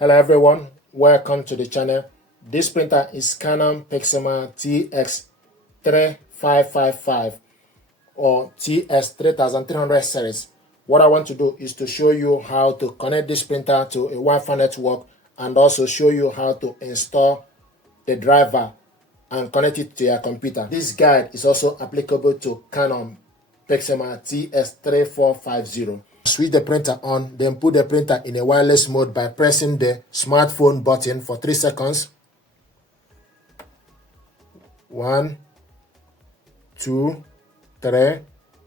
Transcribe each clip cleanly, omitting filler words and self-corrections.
Hello everyone, welcome to the channel. This printer is Canon Pixma TS3355 or TS3350 series. What I want to do is to show you how to connect this printer to a Wi-Fi network and also show you how to install the driver and connect it to your computer. This guide is also applicable to Canon Pixma TS3450. Switch the printer on, then put the printer in a wireless mode by pressing the smartphone button for 3 seconds. 1, 2, 3.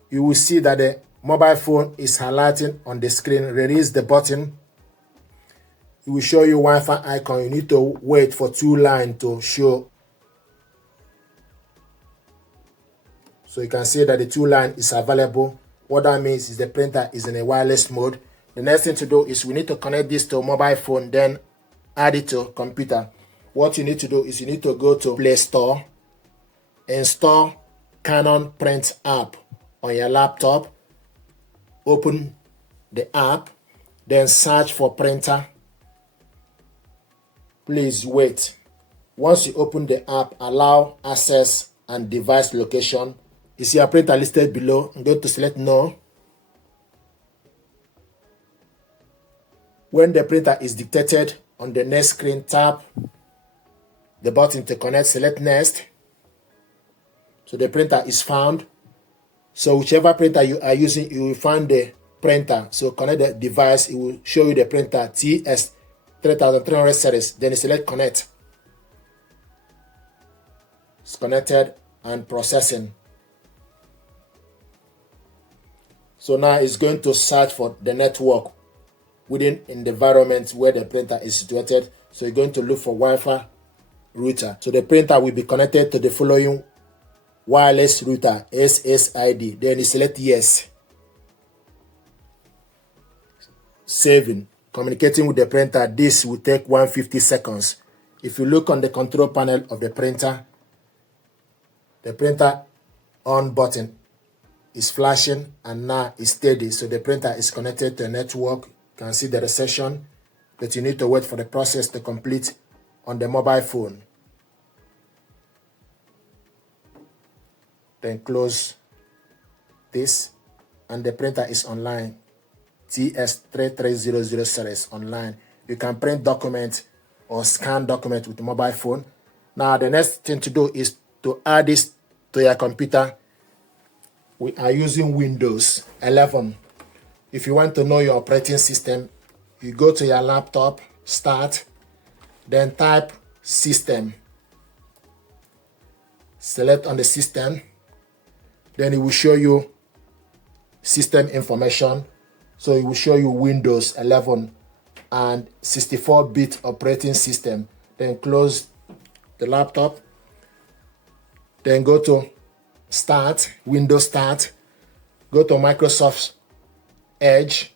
You will see that the mobile phone is highlighting on the screen. Release the button. It will show you Wi-Fi icon. You need to wait for 2 lines to show. So you can see that the 2 line is available. What that means is the printer is in a wireless mode. The next thing to do is we need to connect this to a mobile phone, then add it to computer. What you need to do is you need to go to Play Store, install Canon Print app on your laptop, open the app, then search for printer. Please wait. Once you open the app, allow access and device location. You see your printer listed below. I'm going to select no. When the printer is detected on the next screen, tap the button to connect, select next. So the printer is found. So whichever printer you are using, you will find the printer. So connect the device, it will show you the printer TS3350 series. Then you select connect. It's connected and processing. So now it's going to search for the network within the environment where the printer is situated. So you're going to look for Wi-Fi router. So the printer will be connected to the following wireless router, SSID. Then you select yes. Saving. Communicating with the printer. This will take 150 seconds. If you look on the control panel of the printer on button is flashing and now it's steady. So the printer is connected to a network. You can see the recession, but you need to wait for the process to complete on the mobile phone. Then close this and the printer is online. TS3350 series online. You can print document or scan document with the mobile phone. Now the next thing to do is to add this to your computer. We are using Windows 11. If you want to know your operating system, you go to your laptop, start, then type system. Select on the system. Then it will show you system information. So it will show you Windows 11 and 64-bit operating system. Then close the laptop. Then go to Start, Windows Start, go to Microsoft Edge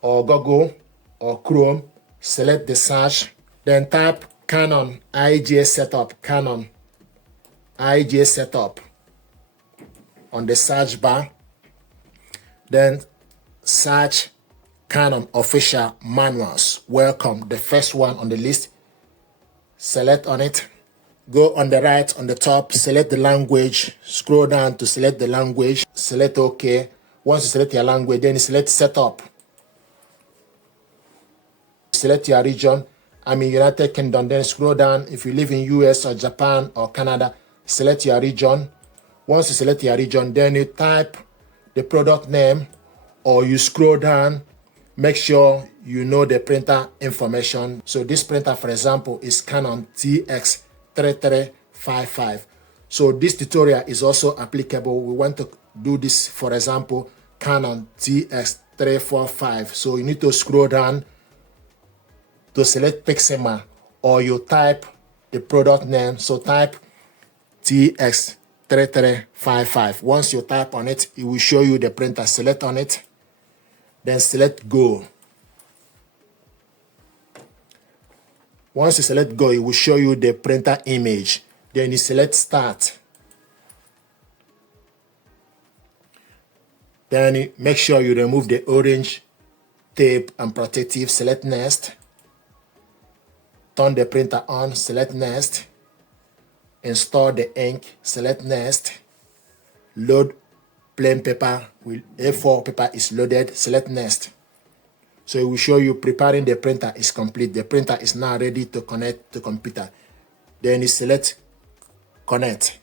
or Google or Chrome, select the search, then type Canon IGA Setup, Canon IGA Setup on the search bar, then search Canon Official Manuals. Welcome, the first one on the list, select on it. Go on the right, on the top, select the language, scroll down to select the language, select OK. Once you select your language, then you select Setup. Select your region, I'm in United Kingdom, then scroll down. If you live in US or Japan or Canada, select your region. Once you select your region, then you type the product name or you scroll down, make sure you know the printer information. So this printer, for example, is Canon TS3355. So this tutorial is also applicable. We want to do this, for example, Canon TS3450. So you need to scroll down to select Pixma or you type the product name. So type TS3355. Once you type on it, it will show you the printer. Select on it, then select go. Once you select go, it will show you the printer image. Then you select start. Then you make sure you remove the orange tape and protective. Select next. turn the printer on, select next, install the ink, select next, load plain paper with A4 paper is loaded, select next. So it will show you preparing the printer is complete. The printer is now ready to connect to computer. Then you select connect.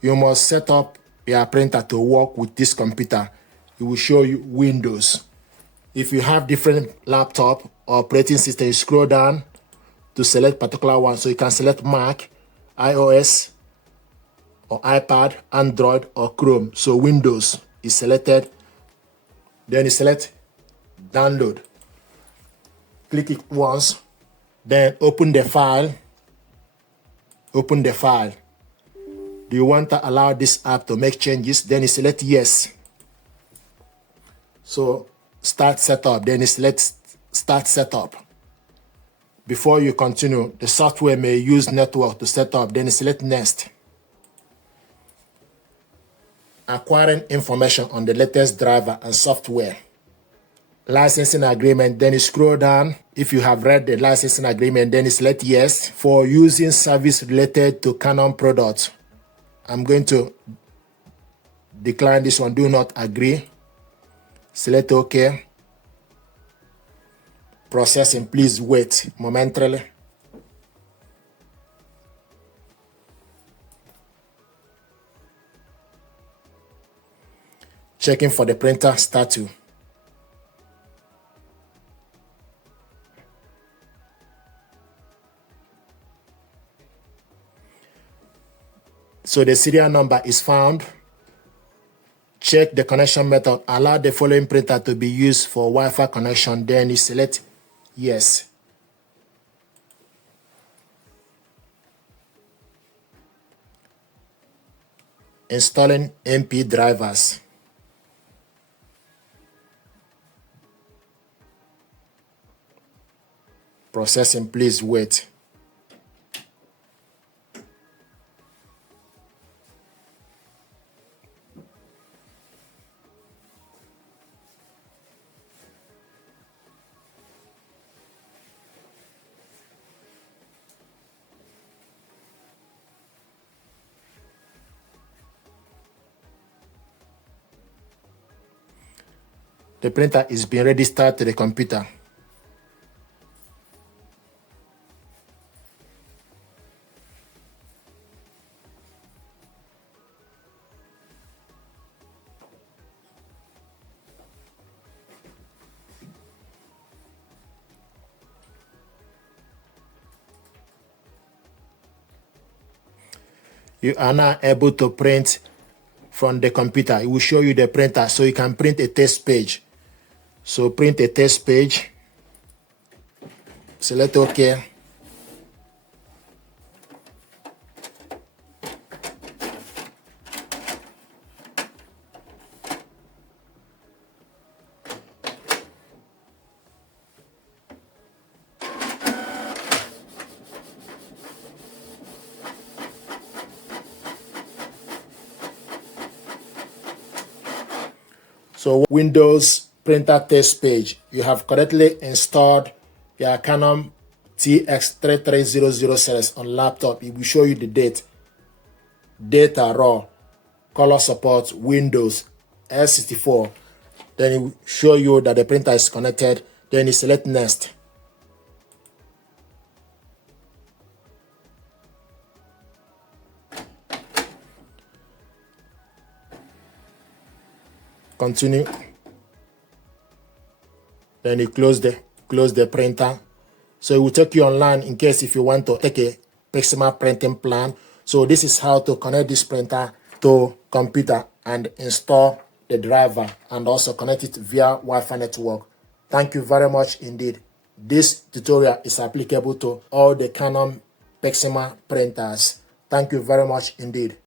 You must set up your printer to work with this computer. It will show you Windows. If you have different laptop or operating system, you scroll down to select particular one. So you can select Mac, iOS, or iPad, Android, or Chrome. So Windows is selected. Then you select download. Click it once. Then open the file. Open the file. Do you want to allow this app to make changes? Then you select yes. So start setup. Then you select start setup. Before you continue, the software may use network to set up. Then you select next. Acquiring information on the latest driver and software. Licensing agreement, then you scroll down. If you have read the licensing agreement, then you select yes. For using service related to Canon products, I'm going to decline this one, do not agree. Select OK. Processing, please wait momentarily. Checking for the printer statue. So the serial number is found. Check the connection method. Allow the following printer to be used for Wi-Fi connection. Then you select yes. Installing MP drivers. Processing, please wait. The printer is being registered to the computer. You are now able to print from the computer. It will show you the printer, so you can print a test page. So print a test page. Select OK. So Windows printer test page, you have correctly installed your Canon TS3350 series on laptop. It will show you the date, data raw, color support, Windows, S64. Then it will show you that the printer is connected. Then you select next. Continue. Then you close the printer. So it will take you online in case if you want to take a Pixma printing plan. So this is how to connect this printer to computer and install the driver and also connect it via Wi-Fi network. Thank you very much indeed. This tutorial is applicable to all the Canon Pixma printers. Thank you very much indeed.